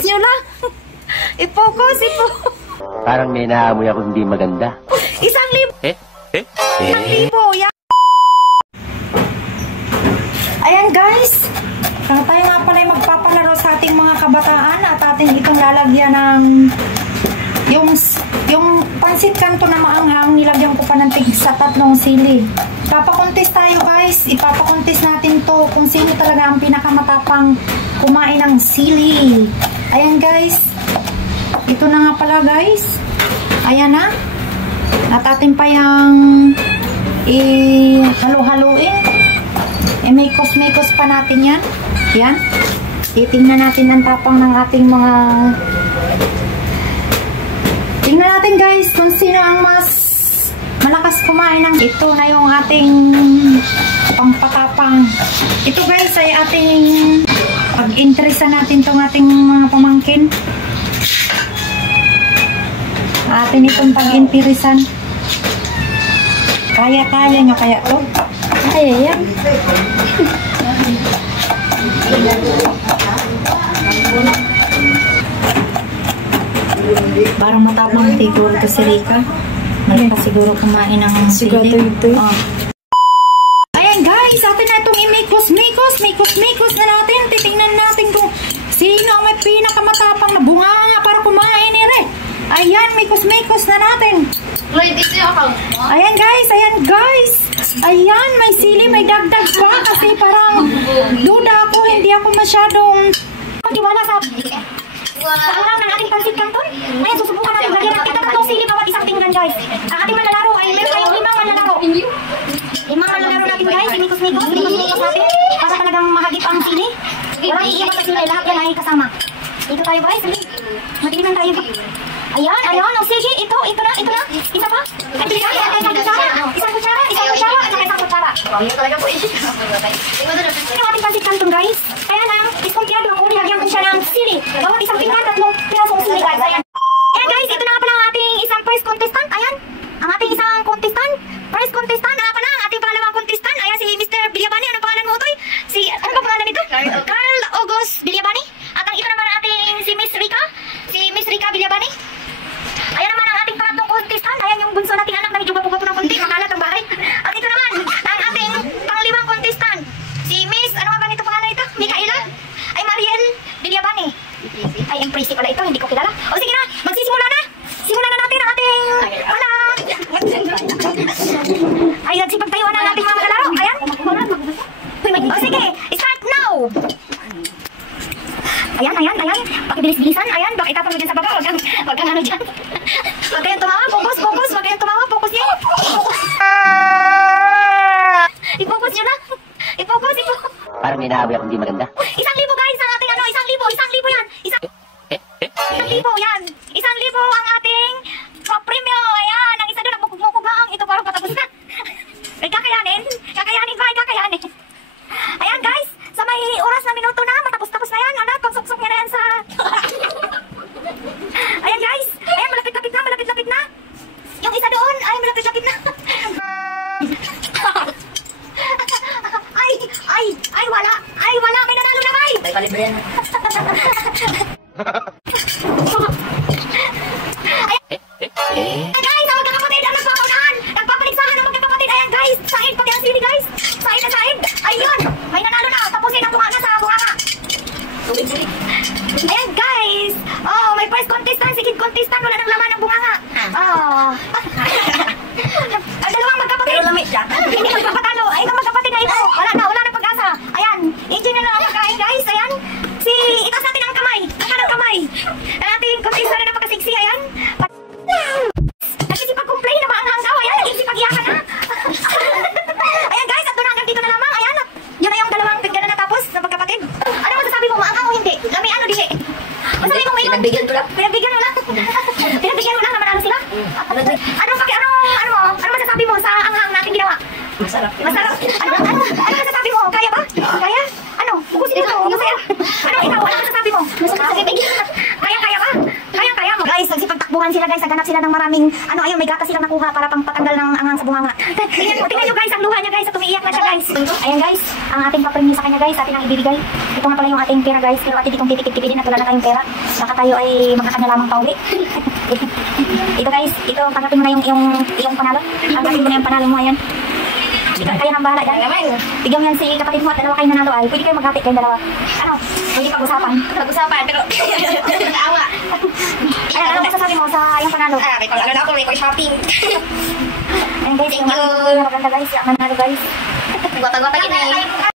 I-focus nyo lang. I-focus. Parang may naamoy ako hindi maganda. 1,000. 1,000. Yan. Ayan guys. Tayo nga pala yung magpapalaro sa ating mga kabataan at ating itong lalagyan ng yung pansit kanto na maanghang, nilagyan ko pa ng tig-sa 3 sili. Papakontest tayo guys. Ipapakontest natin to kung sino talaga ang pinakamatapang kumain ng sili. Ayan guys. Ito na nga pala guys. Ayan na. At atin pa yung halo-haloin. Makos pa natin yan. Yan. Titingnan natin ang tapang ng ating mga... Tingnan natin guys kung sino ang mas malakas kumain ng ito na yung ating pangpatapang. Ito guys ay ating pag-interesa natin tong ating mga pamangkin. Atin itong pag-interesan. Kaya nyo kaya to? Kaya yan. Parang matapang siguro to si Rika. Malakas siguro kumain ng sili. Ayan guys, atin na itong i-mikos na natin. Titingnan natin kung sino ang may pinakamatapang na bunganga para kumain ni Re. Ayan, mikos na natin. Ayan guys. Ayan, may sili, may dagdag pa kasi parang duda ako, hindi ako masyadong tiwala sa ulam ng ating pansit canton. Ayan, susubukan natin lagyan natin 3 sili bawat isang pinggan guys. Ang ating manlalaro ay meron tayong 5 manlalaro. 5 manlalaro natin guys, mikos natin para talagang mahagip ang sili. Walang iiwan sa sili, lahat yan ay kasama. Dito tayo guys, magilinan tayo. Ayan, oh, sige, ito na. Isa pa. Isang kutsara, at saka isang kutsara. Ito ating pansit canton guys. Kaya na, iskumpiyado ako, nilagyan ko siya ng sili. Bawat isang pinggan, 3 pirasong sili guys. Ayan. Ayan guys, ito na nga pala ang ating isang first contestant. Ayan, ang ating isang contestant. First contestant, pala ang ating pangalawang contestant. Ayan, si Mr. Bilyabani. Ano pangalan mo, Utoy? Ano ba pangalan nito? Carl August Bilyabani. At ang ito naman ating si Miss Rika. Si Miss Rika Bilyabani. Ayan naman ang ating pangatlong contestant. Ayan yung bunso nating anak na medyo gapo-gapo ng konti. Makalat ang bahay. At ito naman, ang ating pang-5 contestant. Si Miss, ano nga ba nito pangalan ito? Mikaela? Ay, Mariel Bilyabani. Ay, Empresi pala ito. Hindi ko kilala. O sige na, magsisimula na. Simulan na natin ang ating ay, nagsipagtayuan na ang ating mga malalaro. Ayan. O sige, start now. Ayan. Pakibilis-bilisan. Ayan, baka itapon mo dyan sa baba. Wag kang ano dyan. Wag kayong tumawa. Focus. Wag kayong tumawa. Focus niyo. I-focus nyo na. I-focus. Parang may naamoy ako hindi maganda. 1,000 guys ang ating 1,000 yan. 1,000 yan. 1,000 ang ating premyo. Ayan, ang isa doon nagmukog lang. Ito parang patapos na. Ay, kakayanin ba? Kakayanin. Ayan guys, sa may oras na minuto na, matapos-tapos na yan. Anak, pagsok-sok niya na yan sa... Ayan guys, ayan, malapit-lapit na. Yung isa doon, ay malapit-lapit na. Ay, wala, may nanalo na guys. May kalibre yan. Ayan guys, ang magkakapatid, ang nagpapaunahan. Nagpapaligsahan ang magkakapatid. Ayan guys, sahid pati ang sili guys. Sahid. Ayun, may nanalo na. Tapusin ang bunganga sa bunganga. Ayan guys. Oh, may first contestant, second contestant. Wala nang laman ng bunganga. Oh. Ang dalawang magkapatid. Pero lamit siya. Hindi magpapatalo. Ay, itong magkapatid na ito. Wala na pag-asa. Ayan, engineer na ang pagkain guys. Ayan. Itaas natin ang kamay. Ang kamay. Ang ating contestant na napakasiksi. Ayan. Nagsisipag-complain na maanghang daw. Ayan, nagsisipag-iyakan na. Ayan guys, at doon hanggang dito na lamang. Ayan, yun na yung dalawang pigyan na natapos sa magkapatid. Ano masasabi mo? Maanghang o hindi? Lami ano dihe? Masasabi mo ngayon? Pinagbigyan mo lang. Pinagbigyan mo lang na manalo sila? Ano masasabi mo sa anghang natin ginawa? Masarap. Ano masasabi mo? Kaya ba? Kaya? Ano? Bukusin ito. Masaya. Ano ikaw? Ano masasabi mo? Kaya ba? Kaya mo. Guys, nagsipag nagtakbuhan sila guys, naghanap sila ng maraming, ano ayun, may gatas silang nakuha para pang patanggal ng angang sa bunganga. Tingnan nyo guys, ang luha niya guys, at umiiyak na siya guys. Ayan guys, ang ating papremyo sa kanya guys, atin ang ibibigay. Ito nga pala yung ating pera guys, pero atin itong titipid-tipidin at wala na tayong pera. Baka tayo ay magkakanya lamang pa uli. Ito guys, ito, tanggapin mo na yung panalo. Tanggapin mo na yung panalo mo, ayan. Kaya nang bahala dyan. Bigyan mo yan si kapatid mo at dalawa kayo nanalo ay. Pwede kayo maghati kayong dalawa. Ano? Pwede pag-usapan. Pag-usapan, pero naawa. Ay, ano masasabi mo sa yung panalo? May pang-ano na ako, may shopping. Ayan guys, yung maganda guys, yung nanalo guys. Gwata-gwata gini.